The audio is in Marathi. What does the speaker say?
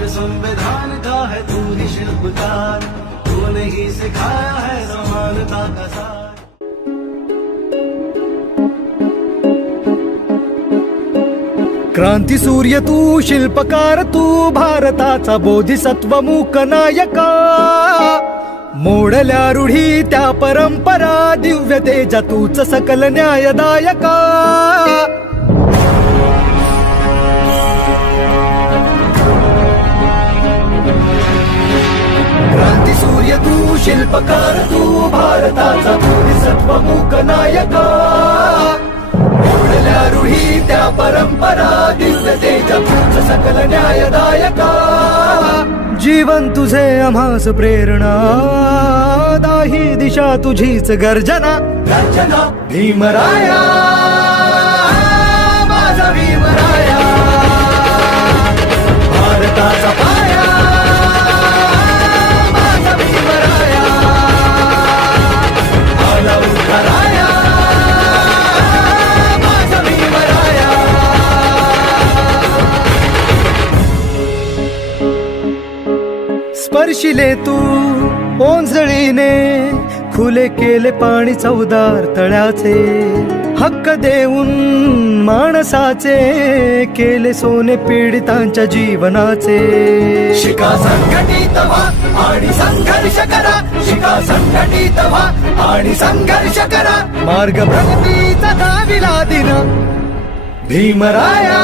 राष्ट्र संविधान का है तू ही शिल्पकार, तूने ही सिखाया है समानता का सार। क्रांती सूर्य तू, शिल्पकार तू, भारताचा बोधिसत्व मूक नायका, मोडल्या रूढी त्या परंपरा, दिव्य तेजा तूच सकल न्यायदायका। क्रांती सूर्य तू, शिल्पकार तू, भारताचा बोधिसत्व मूक नायका, मोडल्या रूढी त्या परंपरा, दिव्य तेजा तूच सकल न्यायदायका। जीवन तुझे आम्हास प्रेरणा, दाही दिशा तुझीच गर्जना, गर्जना। भीमराया माझा भीमराया, भारताचा पाया माझा भीमराया, आला उद्धाराया माझा भीमराया। स्पर्शिले तू ओंजळीने, खुले केले पाणी चौदार तळ्याचे, हक्क देऊन माणसाचे, केले सोने पीडितांच्या जीवनाचे। शिका संघटित व्हा आणि संघर्ष करा, शिका संघटित व्हा आणि संघर्ष करा, मार्ग प्रगतीचा दाविला दिन भीमराया।